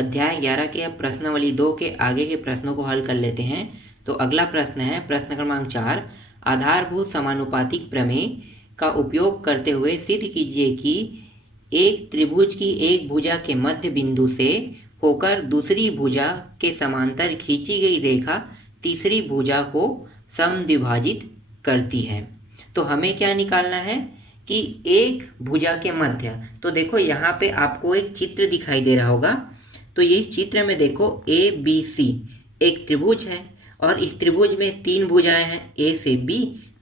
अध्याय 11 के अब प्रश्नावली 2 के आगे के प्रश्नों को हल कर लेते हैं। तो अगला प्रश्न है प्रश्न क्रमांक 4, आधारभूत समानुपातिक प्रमेय का उपयोग करते हुए सिद्ध कीजिए कि एक त्रिभुज की एक भुजा के मध्य बिंदु से होकर दूसरी भुजा के समांतर खींची गई रेखा तीसरी भुजा को समद्विभाजित करती है। तो हमें क्या निकालना है कि एक भुजा के मध्य, तो देखो यहाँ पे आपको एक चित्र दिखाई दे रहा होगा। तो ये चित्र में देखो ABC एक त्रिभुज है और इस त्रिभुज में तीन भुजाएं हैं, A से B,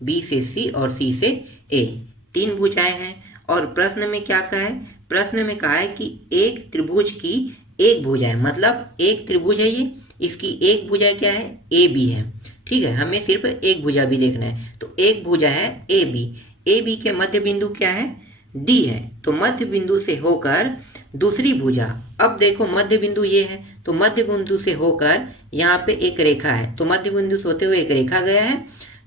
B से C और C से A, तीन भुजाएं हैं। और प्रश्न में क्या कहा है? प्रश्न में कहा है कि एक त्रिभुज की एक भुजा है, मतलब एक त्रिभुज है ये, इसकी एक भुजा क्या है? AB है। ठीक है, हमें सिर्फ एक भुजा भी देखना है। तो एक भुजा है AB, AB के मध्य बिंदु क्या है? D है। तो मध्य बिंदु से होकर दूसरी भुजा, अब देखो मध्य बिंदु ये है, तो मध्य बिंदु से होकर यहाँ पे एक रेखा है, तो मध्य बिंदु से होते हुए एक रेखा गया है,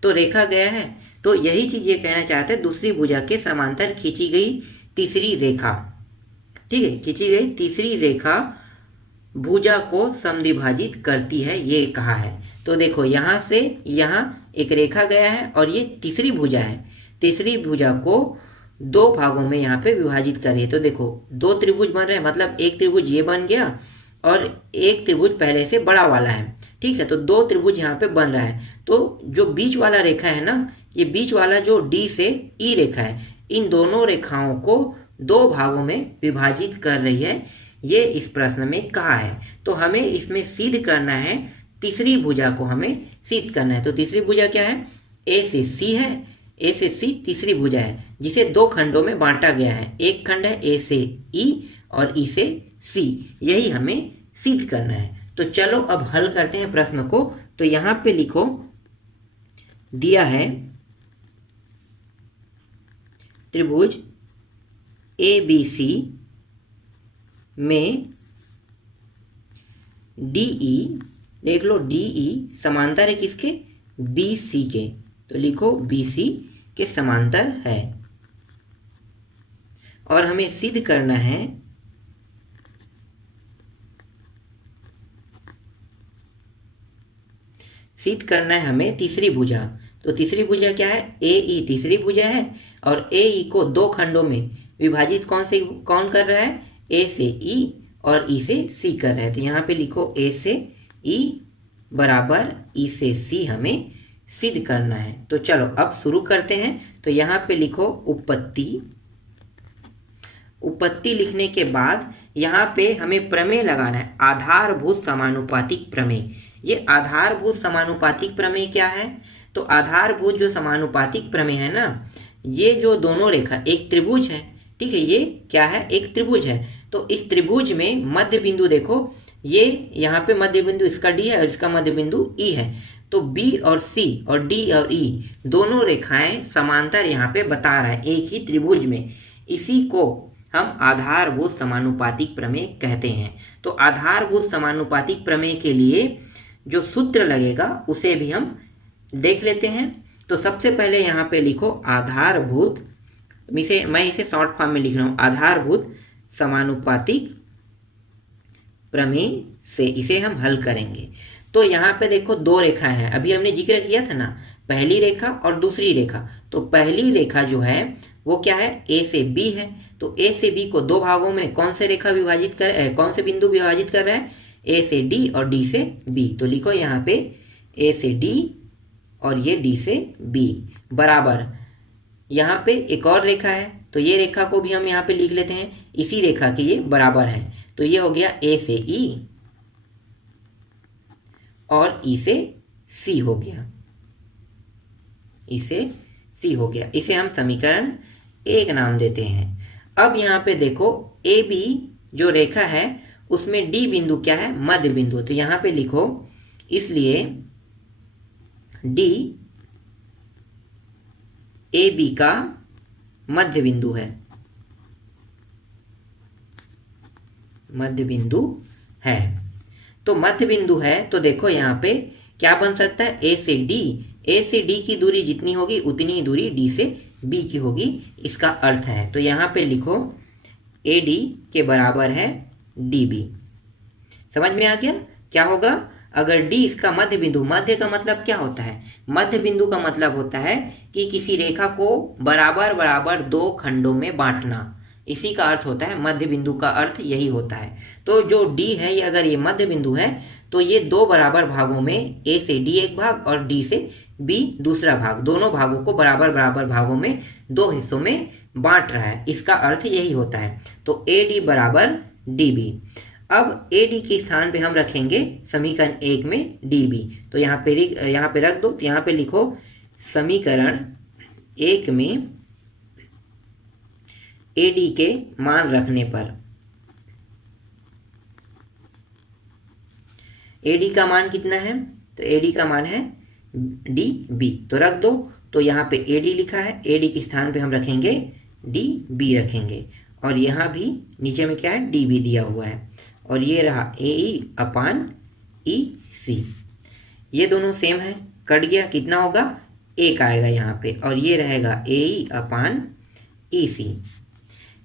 तो रेखा गया है। तो यही चीज ये कहना चाहते हैं, दूसरी भुजा के समांतर खींची गई तीसरी रेखा, ठीक है, खींची गई तीसरी रेखा भुजा को समद्विभाजित करती है, ये कहा है। तो देखो यहाँ से यहाँ एक रेखा गया है और ये तीसरी भुजा है, तीसरी भुजा को दो भागों में यहाँ पे विभाजित करिए। तो देखो दो त्रिभुज बन रहे हैं, मतलब एक त्रिभुज ये बन गया और एक त्रिभुज पहले से बड़ा वाला है। ठीक है, तो दो त्रिभुज यहाँ पे बन रहा है। तो जो बीच वाला रेखा है ना, ये बीच वाला जो D से E रेखा है, इन दोनों रेखाओं को दो भागों में विभाजित कर रही है, ये इस प्रश्न में कहा है। तो हमें इसमें सिद्ध करना है, तीसरी भुजा को हमें सिद्ध करना है। तो तीसरी भुजा क्या है? A से C है, A से C तीसरी भुजा है जिसे दो खंडों में बांटा गया है। एक खंड है A से E और E से C, यही हमें सिद्ध करना है। तो चलो अब हल करते हैं प्रश्न को। तो यहाँ पे लिखो, दिया है त्रिभुज ABC में DE, देख लो DE समांतर है किसके? BC के। तो लिखो BC के समांतर है और हमें सिद्ध करना है हमें तीसरी भुजा। तो तीसरी भुजा क्या है? AE तीसरी भुजा है और AE को दो खंडों में विभाजित कौन कर रहा है? A से E और E से C कर रहा है। तो यहाँ पे लिखो A से E बराबर E से C हमें सिद्ध करना है। तो चलो अब शुरू करते हैं। तो यहाँ पे लिखो उपपत्ति लिखने के बाद यहाँ पे हमें प्रमेय लगाना है, आधारभूत समानुपातिक प्रमेय। ये आधारभूत समानुपातिक प्रमेय क्या है? तो आधारभूत जो समानुपातिक प्रमेय है ना, ये जो दोनों रेखा, एक त्रिभुज है, ठीक है, ये क्या है? एक त्रिभुज है। तो इस त्रिभुज में मध्य बिंदु देखो, ये यहाँ पे मध्य बिंदु इसका D है और इसका मध्य बिंदु E है। तो B और C और D और E दोनों रेखाएं समांतर यहाँ पे बता रहा है एक ही त्रिभुज में, इसी को हम आधारभूत समानुपातिक प्रमेय कहते हैं। तो आधारभूत समानुपातिक प्रमेय के लिए जो सूत्र लगेगा उसे भी हम देख लेते हैं। तो सबसे पहले यहाँ पे लिखो आधारभूत, मैं इसे शॉर्ट फॉर्म में लिख रहा हूँ, आधारभूत समानुपातिक प्रमेय से इसे हम हल करेंगे। तो यहाँ पे देखो दो रेखाएं हैं, अभी हमने जिक्र किया था ना, पहली रेखा और दूसरी रेखा। तो पहली रेखा जो है वो क्या है? A से B है। तो A से B को दो भागों में कौन से रेखा विभाजित कौन से बिंदु विभाजित कर रहा है? A से D और D से B। तो लिखो यहाँ पे A से D और ये D से B बराबर, यहाँ पे एक और रेखा है, तो ये रेखा को भी हम यहाँ पे लिख लेते हैं, इसी रेखा के ये बराबर है। तो ये हो गया A से E और E से C हो गया, E से C हो गया। इसे हम समीकरण 1 नाम देते हैं। अब यहाँ पे देखो AB जो रेखा है उसमें D बिंदु क्या है? मध्य बिंदु। तो यहाँ पे लिखो, इसलिए D AB का मध्य बिंदु है, मध्य बिंदु है। तो मध्य बिंदु है, तो देखो यहाँ पे क्या बन सकता है? A से D, A से D की दूरी जितनी होगी उतनी ही दूरी D से B की होगी, इसका अर्थ है। तो यहाँ पे लिखो AD के बराबर है DB। समझ में आ गया? क्या होगा? अगर डी इसका मध्य बिंदु, मध्य का मतलब क्या होता है? मध्य बिंदु का मतलब होता है कि किसी रेखा को बराबर बराबर दो खंडों में बांटना, इसी का अर्थ होता है मध्य बिंदु का अर्थ यही होता है। तो जो डी है ये अगर ये मध्य बिंदु है तो ये दो बराबर भागों में ए से डी एक भाग और डी से बी दूसरा भाग, दोनों भागों को बराबर बराबर भागों में दो हिस्सों में बांट रहा है, इसका अर्थ यही होता है। तो ए डी बराबर डी बी। अब ए डी के स्थान पे हम रखेंगे समीकरण 1 में डी बी। तो यहाँ पे रख दो। तो यहाँ पे लिखो समीकरण 1 में ए डी के मान रखने पर ए डी का मान कितना है? तो ए डी का मान है डी बी। तो रख दो। तो यहाँ पे ए डी लिखा है, ए डी के स्थान पे हम रखेंगे डी बी रखेंगे। और यहाँ भी नीचे में क्या है? डी बी दिया हुआ है। और ये रहा ए ई अपान ई सी, ये दोनों सेम है, कट गया, कितना होगा? 1 आएगा यहाँ पे। और ये रहेगा ए ई अपान ई सी।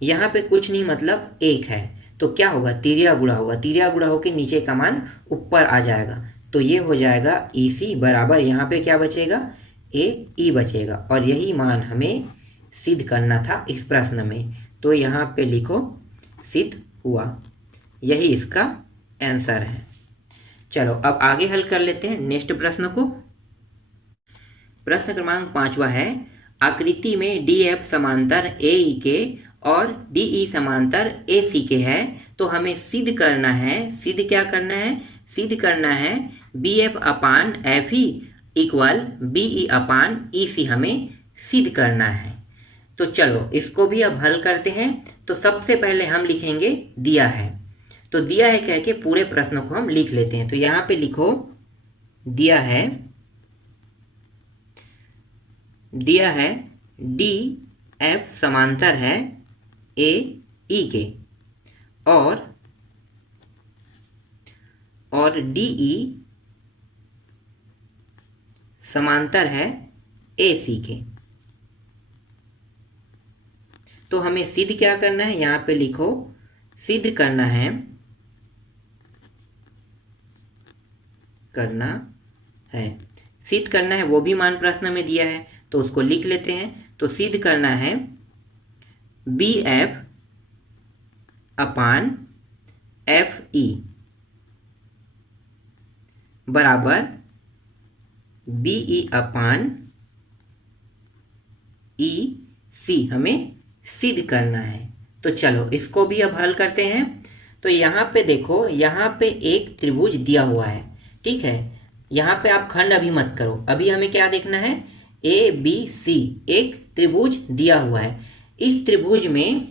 यहाँ पे कुछ नहीं, मतलब 1 है, तो क्या होगा? तिर्या गुणा होगा, तिर्या गुणा होकर नीचे का मान ऊपर आ जाएगा। तो ये हो जाएगा ई सी बराबर, यहाँ पे क्या बचेगा? ए ई बचेगा। और यही मान हमें सिद्ध करना था इस प्रश्न में। तो यहाँ पे लिखो सिद्ध हुआ, यही इसका आंसर है। चलो अब आगे हल कर लेते हैं नेक्स्ट प्रश्न को। प्रश्न क्रमांक 5वां है, आकृति में डी एफ समांतर ए ई के और डी ई समांतर ए सी के है, तो हमें सिद्ध करना है, सिद्ध क्या करना है? सिद्ध करना है B F upon F E equal B E upon E C, हमें सिद्ध करना है। तो चलो इसको भी अब हल करते हैं। तो सबसे पहले हम लिखेंगे दिया है। तो दिया है कह के पूरे प्रश्न को हम लिख लेते हैं। तो यहाँ पे लिखो दिया है डी एफ समांतर है ए ई के और डी ई समांतर है ए सी के। तो हमें सिद्ध क्या करना है? यहाँ पे लिखो सिद्ध करना है सिद्ध करना है, वो भी मान प्रश्न में दिया है तो उसको लिख लेते हैं। तो सिद्ध करना है बी एफ अपान एफ ई बराबर B E upon E C, हमें सिद्ध करना है। तो चलो इसको भी अब हल करते हैं। तो यहाँ पे देखो, यहाँ पे एक त्रिभुज दिया हुआ है, ठीक है। यहाँ पे आप खंड अभी मत करो, अभी हमें क्या देखना है? ए बी सी एक त्रिभुज दिया हुआ है। इस त्रिभुज में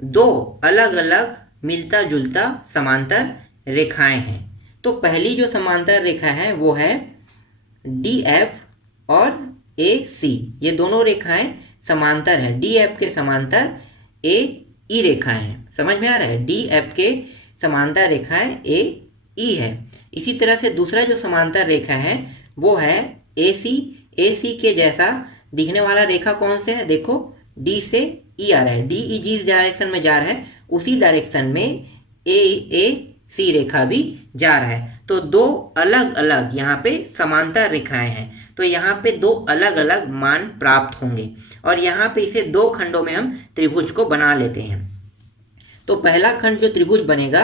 दो अलग अलग मिलता जुलता समांतर रेखाएं हैं। तो पहली जो समांतर रेखा है वो है डी एफ और ए सी, ये दोनों रेखाएं समांतर है। डी एफ के समांतर ए ई रेखाएं हैं, समझ में आ रहा है? डी एफ के समांतर रेखाएं ए ई है। इसी तरह से दूसरा जो समांतर रेखा है वो है ए सी। ए सी के जैसा दिखने वाला रेखा कौन से है? देखो डी से ई आ रहा है, डी ई जिस डायरेक्शन में जा रहा है उसी डायरेक्शन में ए सी रेखा भी जा रहा है। तो दो अलग अलग यहाँ पे समांतर रेखाएं हैं, तो यहाँ पे दो अलग अलग मान प्राप्त होंगे। और यहाँ पे इसे दो खंडों में हम त्रिभुज को बना लेते हैं। तो पहला खंड जो त्रिभुज बनेगा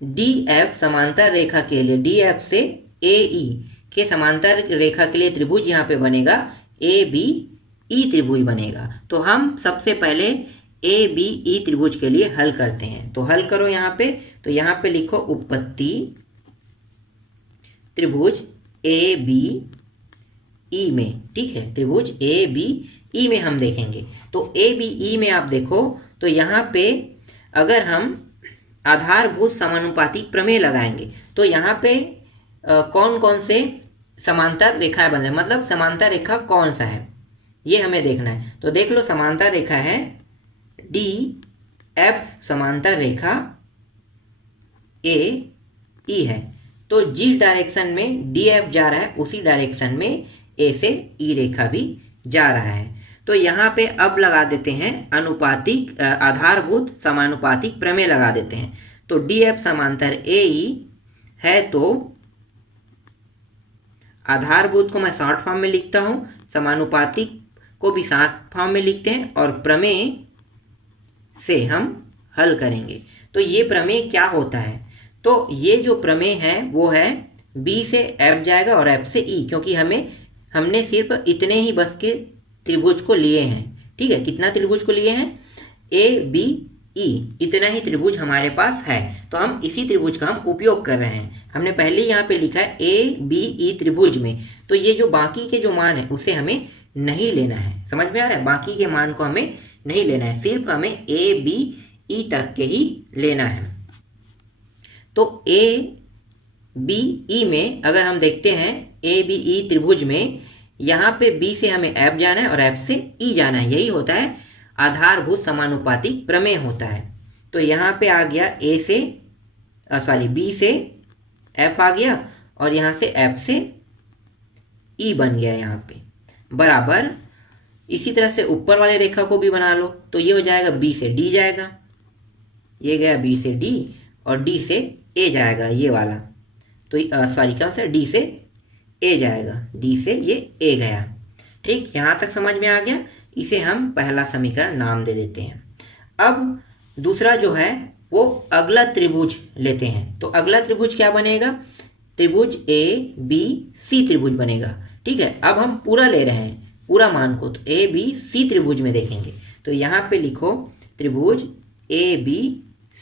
डी एफ समांतर रेखा के लिए, डी एफ से ए ई के समांतर रेखा के लिए त्रिभुज यहाँ पे बनेगा ए बी ई त्रिभुज बनेगा। तो हम सबसे पहले ए बी ई त्रिभुज के लिए हल करते हैं। तो हल करो यहाँ पे। तो यहाँ पे लिखो उत्पत्ति त्रिभुज ए बी ई में, ठीक है। त्रिभुज ए बी ई में हम देखेंगे। तो ए बी ई में आप देखो तो यहाँ पे अगर हम आधारभूत समानुपातिक प्रमेय लगाएंगे तो यहाँ पे कौन कौन से समांतर रेखाएं बन रहे हैं, मतलब समांतर रेखा कौन सा है ये हमें देखना है। तो देख लो समांतर रेखा है डी एफ समांतर रेखा ए ई है। तो जिस डायरेक्शन में डी एफ जा रहा है उसी डायरेक्शन में ए से ई रेखा भी जा रहा है। तो यहाँ पे अब लगा देते हैं आधारभूत समानुपातिक प्रमेय लगा देते हैं। तो डी एफ समांतर ए ई है तो आधारभूत को मैं शॉर्ट फॉर्म में लिखता हूँ, समानुपातिक को भी शॉर्ट फॉर्म में लिखते हैं और प्रमेय से हम हल करेंगे। तो ये प्रमेय क्या होता है? तो ये जो प्रमेय है वो है B से F जाएगा और F से E, क्योंकि हमने सिर्फ इतने ही बस के त्रिभुज को लिए हैं। ठीक है, कितना त्रिभुज को लिए हैं? A B E, इतना ही त्रिभुज हमारे पास है, तो हम इसी त्रिभुज का हम उपयोग कर रहे हैं। हमने पहले यहाँ पे लिखा है A B E त्रिभुज में, तो ये जो बाकी के जो मान है उसे हमें नहीं लेना है। समझ में आ रहा है? बाकी के मान को हमें नहीं लेना है, सिर्फ हमें A B E तक के ही लेना है। तो A B E में अगर हम देखते हैं A B E त्रिभुज में, यहाँ पे B से हमें F जाना है और F से E जाना है, यही होता है आधारभूत समानुपातिक प्रमेय होता है। तो यहाँ पे आ गया B से F आ गया और यहाँ से F से E बन गया यहाँ पे, बराबर। इसी तरह से ऊपर वाले रेखा को भी बना लो, तो ये हो जाएगा B से D जाएगा, ये गया B से D और D से A जाएगा ये वाला, तो क्या से D से A जाएगा, D से ये A गया। ठीक, यहाँ तक समझ में आ गया। इसे हम पहला समीकरण नाम दे देते हैं। अब दूसरा जो है वो अगला त्रिभुज लेते हैं। तो अगला त्रिभुज क्या बनेगा? त्रिभुज A B C त्रिभुज बनेगा। ठीक है, अब हम पूरा ले रहे हैं, पूरा मान को, तो A B C त्रिभुज में देखेंगे। तो यहाँ पे लिखो त्रिभुज A B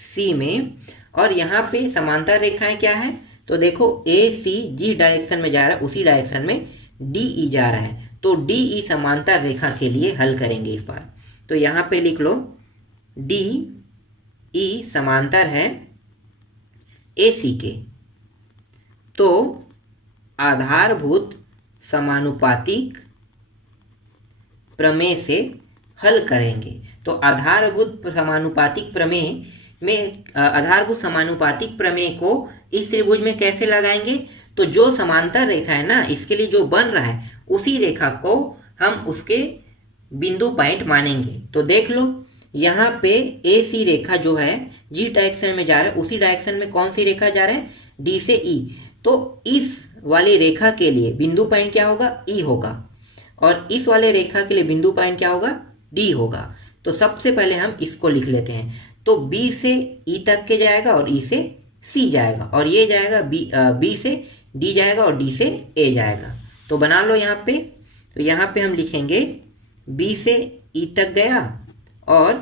C में, और यहाँ पे समांतर रेखाएं क्या है? तो देखो A C जिस डायरेक्शन में जा रहा है उसी डायरेक्शन में D E जा रहा है, तो D E समांतर रेखा के लिए हल करेंगे इस बार। तो यहाँ पे लिख लो D E समांतर है AC के, तो आधारभूत समानुपातिक प्रमेय से हल करेंगे। तो आधारभूत समानुपातिक प्रमेय में आधारभूत समानुपातिक प्रमेय को इस त्रिभुज में कैसे लगाएंगे? तो जो समांतर रेखा है ना, इसके लिए जो बन रहा है उसी रेखा को हम उसके बिंदु पॉइंट मानेंगे। तो देख लो यहाँ पे AC रेखा जो है जिस डायरेक्शन में जा रहा है उसी डायरेक्शन में कौन सी रेखा जा रहा है? D से E। तो इस वाली रेखा के लिए बिंदु पॉइंट क्या होगा? E होगा, और इस वाले रेखा के लिए बिंदु पॉइंट क्या होगा? D होगा। तो सबसे पहले हम इसको लिख लेते हैं। तो B से E तक के जाएगा और E से C जाएगा, और ये जाएगा B से D जाएगा और D से A जाएगा। तो बना लो यहाँ पे। तो यहाँ पे हम लिखेंगे B से E तक गया और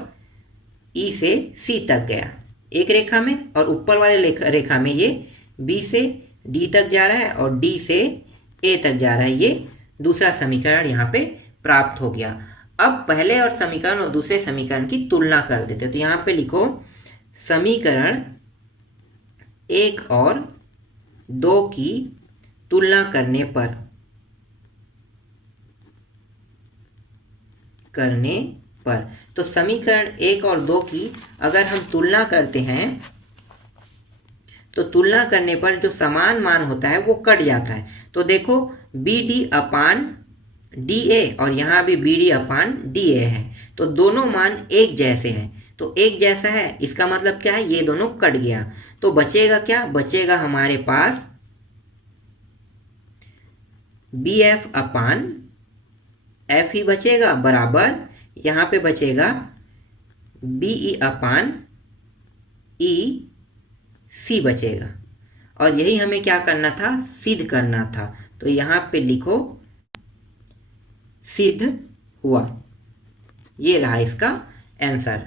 E से C तक गया एक रेखा में, और ऊपर वाले रेखा में ये B से D तक जा रहा है और D से A तक जा रहा है। ये दूसरा समीकरण यहाँ पे प्राप्त हो गया। अब पहले और समीकरण और दूसरे समीकरण की तुलना कर देते हैं। तो यहाँ पे लिखो समीकरण 1 और 2 की तुलना करने पर तो समीकरण 1 और 2 की अगर हम तुलना करते हैं तो तुलना करने पर जो समान मान होता है वो कट जाता है। तो देखो BD अपान DA और यहाँ भी BD अपान DA है, तो दोनों मान एक जैसे हैं। तो एक जैसा है इसका मतलब क्या है? ये दोनों कट गया, तो बचेगा क्या? बचेगा हमारे पास BF अपान F ही बचेगा, बराबर यहाँ पे बचेगा BE अपान EC बचेगा। और यही हमें क्या करना था? सिद्ध करना था। तो यहाँ पे लिखो सिद्ध हुआ, ये रहा इसका आंसर।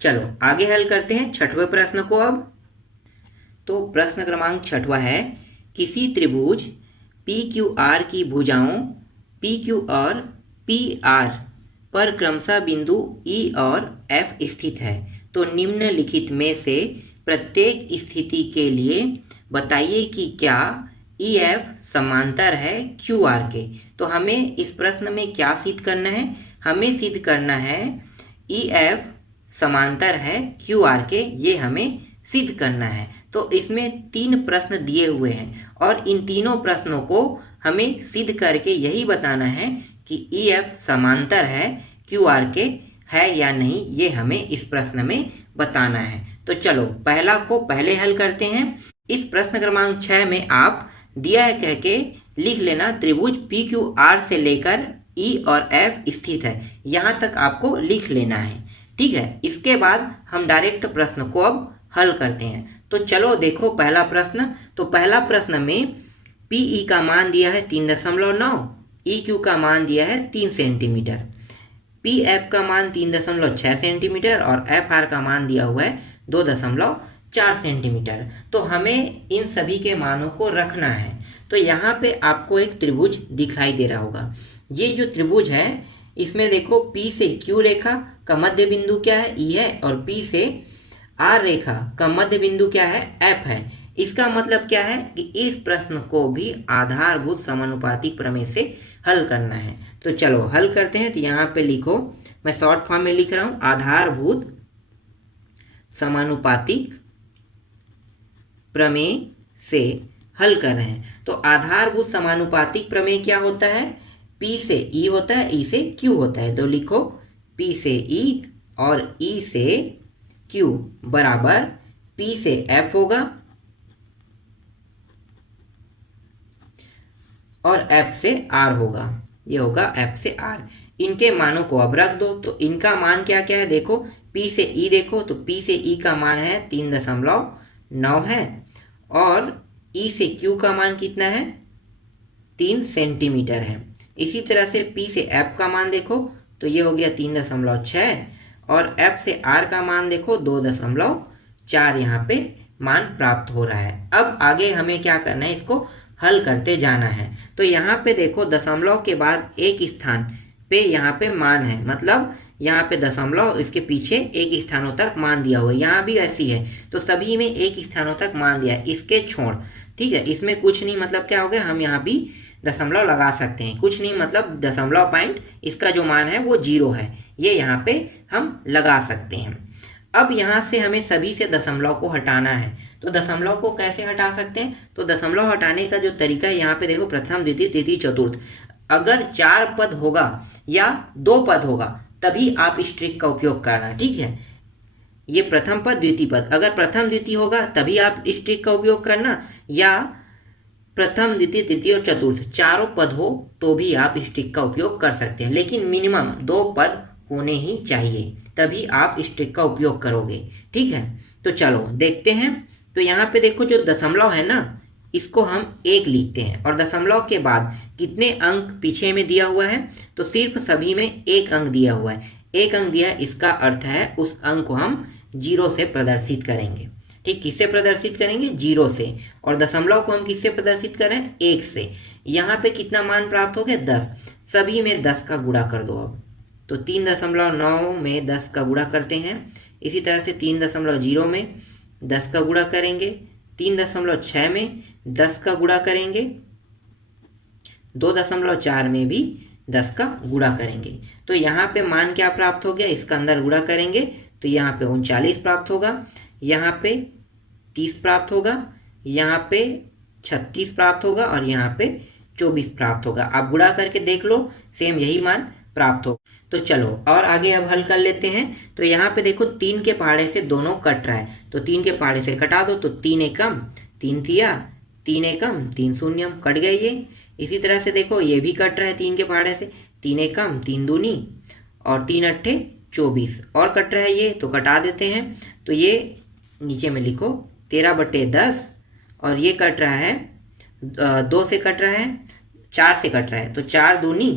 चलो आगे हल करते हैं छठवें प्रश्न को अब। तो प्रश्न क्रमांक 6वां है, किसी त्रिभुज PQR की भुजाओं PQ और PR पर क्रमशः बिंदु E और F स्थित है, तो निम्नलिखित में से प्रत्येक स्थिति के लिए बताइए कि क्या EF समांतर है QR के। तो हमें इस प्रश्न में क्या सिद्ध करना है? हमें सिद्ध करना है EF समांतर है QR के, ये हमें सिद्ध करना है। तो इसमें 3 प्रश्न दिए हुए हैं और इन तीनों प्रश्नों को हमें सिद्ध करके यही बताना है कि EF समांतर है QR के है या नहीं, ये हमें इस प्रश्न में बताना है। तो चलो पहला को पहले हल करते हैं। इस प्रश्न क्रमांक 6 में आप दिया है कह के लिख लेना त्रिभुज PQR से लेकर E और F स्थित है, यहाँ तक आपको लिख लेना है। ठीक है, इसके बाद हम डायरेक्ट प्रश्न को अब हल करते हैं। तो चलो देखो पहला प्रश्न। तो पहला प्रश्न में PE का मान दिया है 3.9, EQ का मान दिया है 3 सेंटीमीटर, PF का मान 3.6 सेंटीमीटर और FR का मान दिया हुआ है 2.4 सेंटीमीटर। तो हमें इन सभी के मानों को रखना है। तो यहाँ पे आपको एक त्रिभुज दिखाई दे रहा होगा। ये जो त्रिभुज है इसमें देखो P से Q रेखा का मध्य बिंदु क्या है, E है, और P से R रेखा का मध्य बिंदु क्या है, F है। इसका मतलब क्या है कि इस प्रश्न को भी आधारभूत समानुपातिक प्रमेय से हल करना है। तो चलो हल करते हैं। तो यहाँ पे लिखो, मैं शॉर्ट फॉर्म में लिख रहा हूँ, आधारभूत समानुपातिक प्रमेय से हल कर रहे हैं। तो आधारभूत समानुपातिक प्रमेय क्या होता है, P से E होता है, E से Q होता है। तो लिखो P से E और E से Q बराबर P से F होगा और F से R होगा। ये होगा F से R। इनके मानों को अब रख दो। तो इनका मान क्या क्या है देखो, P से E देखो तो P से E का मान है 3.9 है और E से Q का मान कितना है, 3 सेंटीमीटर है। इसी तरह से P से F का मान देखो तो ये हो गया 3.6 और F से R का मान देखो 2.4 यहाँ पे मान प्राप्त हो रहा है। अब आगे हमें क्या करना है, इसको हल करते जाना है। तो यहाँ पे देखो दशमलव के बाद एक स्थान पे यहाँ पे मान है, मतलब यहाँ पे दशमलव, इसके पीछे एक स्थानों तक मान दिया हुआ है। यहाँ भी ऐसी है, तो सभी में एक स्थानों तक मान दिया है, इसके छोड़। ठीक है, इसमें कुछ नहीं, मतलब क्या हो गया, हम यहाँ भी दशमलव लगा सकते हैं। कुछ नहीं मतलब दशमलव पॉइंट, इसका जो मान है वो 0 है, ये यहाँ पे हम लगा सकते हैं। अब यहाँ से हमें सभी से दशमलव को हटाना है। तो दशमलव को कैसे हटा सकते हैं, तो दशमलव हटाने का जो तरीका है यहाँ पे देखो, प्रथम द्वितीय तृतीय चतुर्थ। अगर 4 पद होगा या 2 पद होगा तभी आप इस ट्रिक का उपयोग करना। ठीक है, ये प्रथम पद द्वितीय पद, अगर प्रथम द्वितीय होगा तभी आप इस ट्रिक का उपयोग करना, या प्रथम द्वितीय तृतीय और चतुर्थ चारों पद हो तो भी आप इस ट्रिक का उपयोग कर सकते हैं। लेकिन मिनिमम 2 पद होने ही चाहिए, तभी आप इस ट्रिक का उपयोग करोगे। ठीक है, तो चलो देखते हैं। तो यहाँ पे देखो जो दशमलव है ना, इसको हम 1 लिखते हैं और दशमलव के बाद कितने अंक पीछे में दिया हुआ है, तो सिर्फ सभी में 1 अंक दिया हुआ है। 1 अंक दिया है, इसका अर्थ है उस अंक को हम 0 से प्रदर्शित करेंगे। ठीक, किससे प्रदर्शित करेंगे, 0 से। और दशमलव को हम किससे प्रदर्शित करें, 1 से। यहाँ पे कितना मान प्राप्त हो गया, 10। सभी में 10 का गुणा कर दो अब। तो 3.9 में 10 का गुणा करते हैं। इसी तरह से 3.0 में 10 का गुणा करेंगे, 3.6 में 10 का गुणा करेंगे, 2.4 में भी 10 का गुणा करेंगे। तो यहाँ पे मान क्या प्राप्त हो गया, इसका अंदर गुणा करेंगे तो यहाँ पे 39 प्राप्त होगा, यहाँ पे 30 प्राप्त होगा, यहाँ पे 36 प्राप्त होगा और यहाँ पे 24 प्राप्त होगा। आप गुणा करके देख लो, सेम यही मान प्राप्त होगा। तो चलो और आगे अब हल कर लेते हैं। तो यहाँ पे देखो 3 के पहाड़े से दोनों कट रहा है, तो 3 के पहाड़े से कटा दो। तो 3 एकम 3 तिया, 3 एकम 3 शून्यम, कट गया ये। इसी तरह से देखो ये भी कट रहा है 3 के पहाड़े से, 3 एकम 3 दूनी और 3 अट्ठे 24, और कट रहा है ये, तो कटा देते हैं। तो ये नीचे में लिखो 13/10, और ये कट रहा है 2 से कट रहा है, 4 से कट रहा है। तो 4 दूनी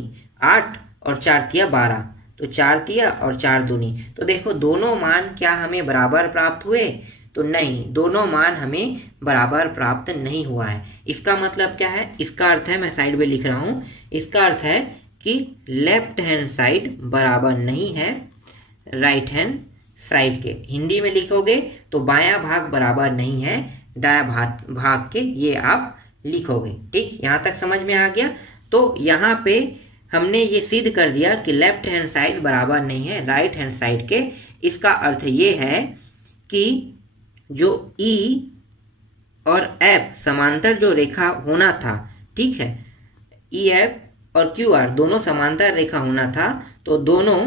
8 और 4 तिया 12, तो 4 तिया और 4 दूनी। तो देखो दोनों मान क्या हमें बराबर प्राप्त हुए, तो नहीं, दोनों मान हमें बराबर प्राप्त नहीं हुआ है। इसका मतलब क्या है, इसका अर्थ है, मैं साइड में लिख रहा हूँ, इसका अर्थ है कि लेफ्ट हैंड साइड बराबर नहीं है राइट हैंड साइड के। हिंदी में लिखोगे तो बायां भाग बराबर नहीं है दायां भाग के, ये आप लिखोगे। ठीक, यहाँ तक समझ में आ गया। तो यहाँ पे हमने ये सिद्ध कर दिया कि लेफ्ट हैंड साइड बराबर नहीं है राइट हैंड साइड के। इसका अर्थ ये है कि जो E और F समांतर जो रेखा होना था, ठीक है, EF और QR दोनों समांतर रेखा होना था, तो दोनों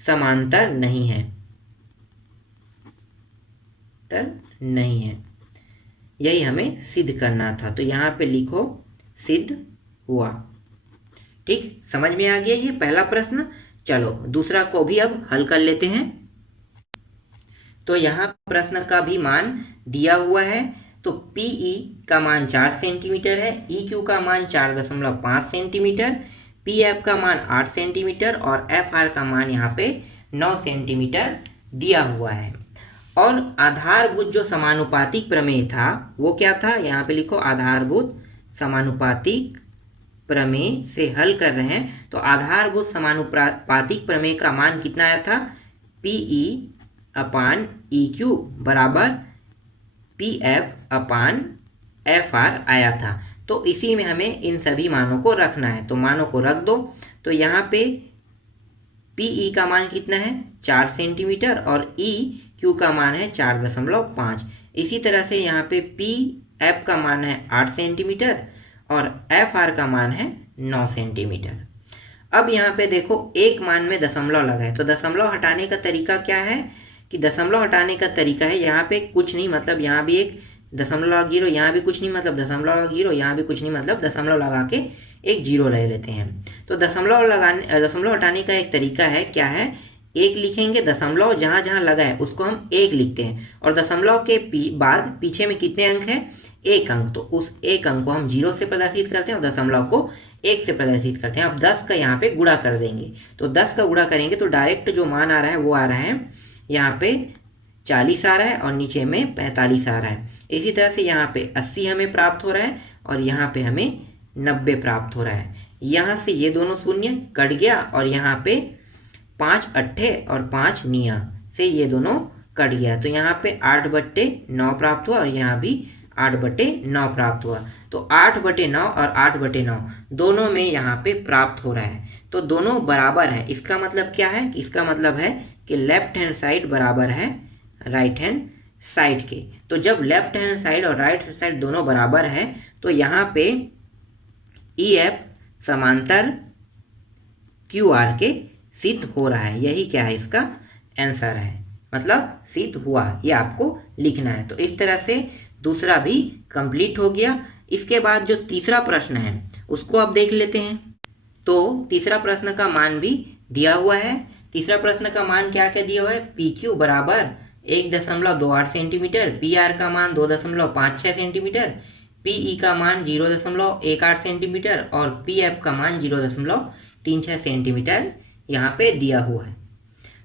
समांतर नहीं है, नहीं है। यही हमें सिद्ध करना था। तो यहाँ पे लिखो सिद्ध हुआ। ठीक, समझ में आ गया ये पहला प्रश्न। चलो दूसरा को भी अब हल कर लेते हैं। तो यहाँ प्रश्न का भी मान दिया हुआ है। तो PE का मान 4 सेंटीमीटर है, EQ का मान 4.5 सेंटीमीटर, PF का मान 8 सेंटीमीटर और FR का मान यहाँ पे 9 सेंटीमीटर दिया हुआ है। और आधारभूत जो समानुपातिक प्रमेय था वो क्या था, यहाँ पे लिखो आधारभूत समानुपातिक प्रमेय से हल कर रहे हैं। तो आधारभूत समानुपातिक प्रमेय का मान कितना आया था, PE अपान EQ बराबर PF अपान FR आया था। तो इसी में हमें इन सभी मानों को रखना है। तो मानों को रख दो। तो यहाँ पे PE का मान कितना है 4 सेंटीमीटर और EQ का मान है 4.5। इसी तरह से यहाँ पे PF का मान है 8 सेंटीमीटर और FR का मान है 9 सेंटीमीटर। अब यहाँ पे देखो एक मान में दशमलव लगा है। तो दशमलव हटाने का तरीका क्या है कि दशमलव हटाने का तरीका है यहाँ पे कुछ नहीं, मतलब यहाँ भी एक दशमलव जीरो, यहाँ भी कुछ नहीं मतलब दशमलव जीरो, यहाँ भी कुछ नहीं मतलब दशमलव लगा के एक जीरो ले लेते हैं। तो दशमलव हटाने का एक तरीका है, क्या है, एक लिखेंगे, दशमलव जहाँ जहाँ लगा है उसको हम एक लिखते हैं और दशमलव के बाद पीछे में कितने अंक है, एक अंक। तो उस एक अंक को हम जीरो से प्रदर्शित करते हैं और दशमलव को एक से प्रदर्शित करते हैं। अब 10 का यहाँ पे गुणा कर देंगे। तो 10 का गुणा करेंगे तो डायरेक्ट जो मान आ रहा है वो आ रहा है यहाँ पे 40 आ रहा है और नीचे में 45 आ रहा है। इसी तरह से यहाँ पे 80 हमें प्राप्त हो रहा है और यहाँ पे हमें 90 प्राप्त हो रहा है। यहाँ से ये दोनों शून्य कट गया और यहाँ पे 5 अट्ठे और 5 निया से ये दोनों कट गया। तो यहाँ पे 8/9 प्राप्त हुआ और यहाँ भी 8/9 प्राप्त हुआ। तो 8/9 और 8/9 दोनों में यहाँ पे प्राप्त हो रहा है। तो दोनों बराबर है। इसका मतलब क्या है, इसका मतलब है कि लेफ्ट हैंड साइड बराबर है राइट हैंड साइड के। तो जब लेफ्ट हैंड साइड और राइट हैंड साइड दोनों बराबर है तो यहाँ पे EF समांतर QR के सिद्ध हो रहा है। यही क्या है, इसका आंसर है, मतलब सिद्ध हुआ, ये आपको लिखना है। तो इस तरह से दूसरा भी कंप्लीट हो गया। इसके बाद जो तीसरा प्रश्न है उसको अब देख लेते हैं। तो तीसरा प्रश्न का मान भी दिया हुआ है। तीसरा प्रश्न का मान क्या क्या दिया हुआ है, PQ बराबर 1.28 सेंटीमीटर, PR का मान 2.56 सेंटीमीटर, PE का मान 0.18 सेंटीमीटर और PF का मान 0.36 सेंटीमीटर यहाँ पे दिया हुआ है।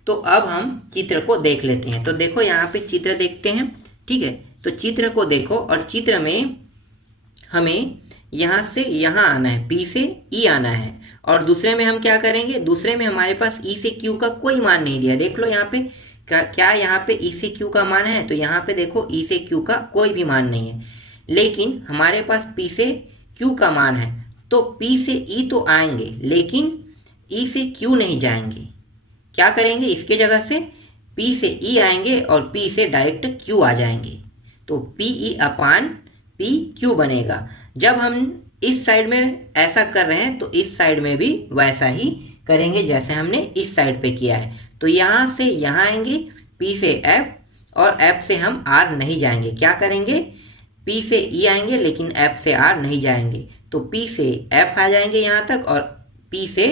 तो अब हम चित्र को देख लेते हैं। तो देखो यहाँ पे चित्र देखते हैं, ठीक है। तो चित्र को देखो और चित्र में हमें यहाँ से यहाँ आना है, P से E आना है और दूसरे में हम क्या करेंगे, दूसरे में हमारे पास E से Q का कोई मान नहीं दिया। देख लो यहाँ पे क्या यहाँ पे E से Q का मान है, तो यहाँ पे देखो E से Q का कोई भी मान नहीं है, लेकिन हमारे पास P से Q का मान है। तो P से E तो आएंगे लेकिन E से Q नहीं जाएंगे। क्या करेंगे, इसके जगह से P से E आएंगे और P से डायरेक्ट Q आ जाएंगे। तो PE अपान PQ बनेगा। जब हम इस साइड में ऐसा कर रहे हैं तो इस साइड में भी वैसा ही करेंगे जैसे हमने इस साइड पे किया है। तो यहाँ से यहाँ आएंगे, P से F और F से हम R नहीं जाएंगे। क्या करेंगे, P से E आएंगे लेकिन F से R नहीं जाएंगे। तो P से F आ जाएंगे यहाँ तक और P से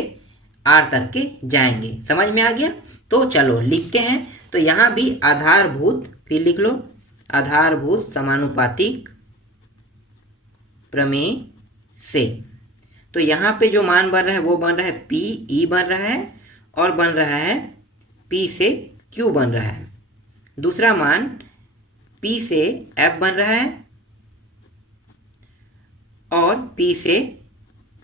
R तक के जाएंगे। समझ में आ गया। तो चलो लिखते हैं। तो यहाँ भी आधारभूत, फिर लिख लो आधारभूत समानुपातिक प्रमेय से। तो यहाँ पे जो मान बन रहा है वो बन रहा है PE बन रहा है और बन रहा है P से Q बन रहा है। दूसरा मान P से F बन रहा है और P से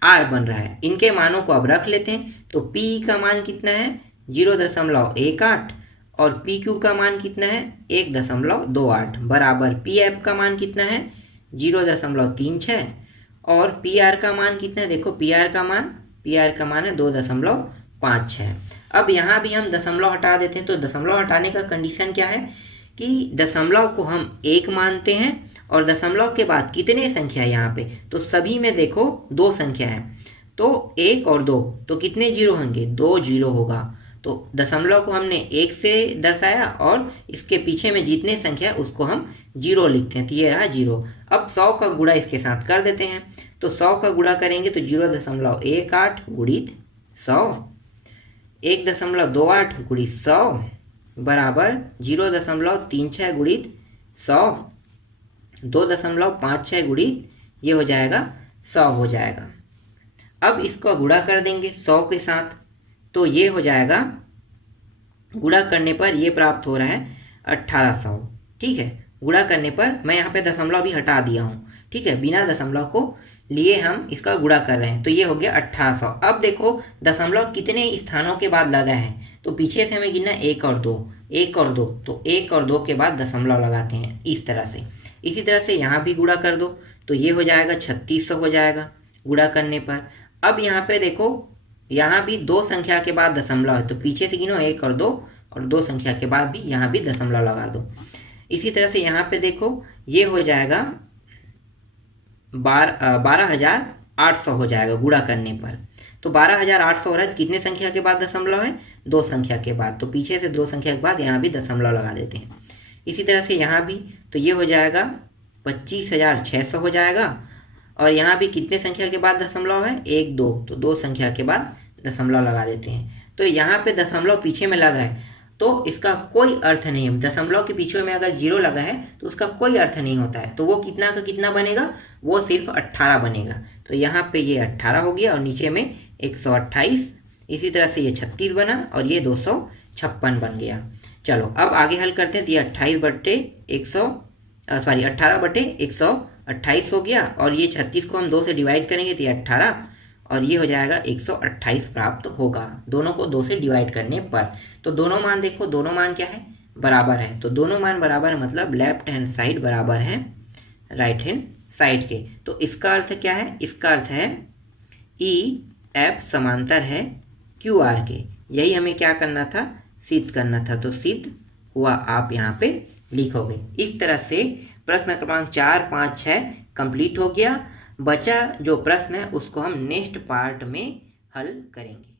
R बन रहा है। इनके मानों को अब रख लेते हैं। तो PE का मान कितना है 0.18 और PQ का मान कितना है 1.28 बराबर PF का मान कितना है 0.36 और PR का मान कितना है, देखो PR का मान है 2.56। अब यहाँ भी हम दशमलव हटा देते हैं। तो दशमलव हटाने का कंडीशन क्या है कि दशमलव को हम 1 मानते हैं और दशमलव के बाद कितने संख्या है यहाँ पे, तो सभी में देखो 2 संख्या है। तो 1 और 2 तो कितने जीरो होंगे, 2 जीरो होगा। तो दशमलव को हमने 1 से दर्शाया और इसके पीछे में जितने संख्या है उसको हम 0 लिखते हैं, तो ये रहा 0। अब 100 का गुणा इसके साथ कर देते हैं, तो 100 का गुणा करेंगे तो 0.18 गुणित 100, 1.28 गुणित 100 बराबर 0.36 गुणित 100, 2.56 गुणित ये हो जाएगा 100 हो जाएगा। अब इसको गुणा कर देंगे 100 के साथ, तो ये हो जाएगा, गुणा करने पर ये प्राप्त हो रहा है 1800। ठीक है, गुणा करने पर मैं यहाँ पे दशमलव भी हटा दिया हूँ। ठीक है, बिना दशमलव को लिए हम इसका गुणा कर रहे हैं, तो ये हो गया 1800। अब देखो दशमलव कितने स्थानों के बाद लगा है, तो पीछे से हमें गिनना 1 और 2, 1 और 2, तो 1 और 2 के बाद दशमलव लगाते हैं इस तरह से। इसी तरह से यहाँ भी गुणा कर दो, तो ये हो जाएगा 3600 हो जाएगा गुणा करने पर। अब यहाँ पे देखो, यहाँ भी 2 संख्या के बाद दशमलव है, तो पीछे से गिनो 1 और 2, और 2 संख्या के बाद भी यहाँ भी दशमलव लगा दो। इसी तरह से यहाँ पे देखो ये हो जाएगा 12,800 हो जाएगा गुणा करने पर। तो 12,800 हो रहा है, कितने संख्या के बाद दशमलव है, 2 संख्या के बाद, तो पीछे से 2 संख्या के बाद यहाँ भी दशमलव लगा देते हैं। इसी तरह से यहाँ भी, तो ये हो जाएगा 25,600 हो जाएगा, और यहाँ भी कितने संख्या के बाद दशमलव है, 1 2, तो 2 संख्या के बाद दशमलव लगा देते हैं। तो यहाँ पे दशमलव पीछे में लगा है, तो इसका कोई अर्थ नहीं है। दशमलव के पीछे में अगर 0 लगा है तो उसका कोई अर्थ नहीं होता है, तो वो कितना का कितना बनेगा, वो सिर्फ 18 बनेगा। तो यहाँ पे ये 18 हो गया और नीचे में 128, इसी तरह से ये 36 बना और ये 256 बन गया। चलो अब आगे हल करते हैं, तो ये 18/128 हो गया, और ये 36 को हम 2 से डिवाइड करेंगे तो ये 18, और ये हो जाएगा 128 प्राप्त होगा दोनों को 2 से डिवाइड करने पर। तो दोनों मान देखो, दोनों मान क्या है, बराबर है। तो दोनों मान बराबर है मतलब लेफ्ट हैंड साइड बराबर है राइट हैंड साइड के। तो इसका अर्थ क्या है, इसका अर्थ है EF समांतर है QR के। यही हमें क्या करना था, सिद्ध करना था, तो सिद्ध हुआ, आप यहाँ पे लिखोगे। इस तरह से प्रश्न क्रमांक 4, 5, 6 कंप्लीट हो गया। बचा जो प्रश्न है उसको हम नेक्स्ट पार्ट में हल करेंगे।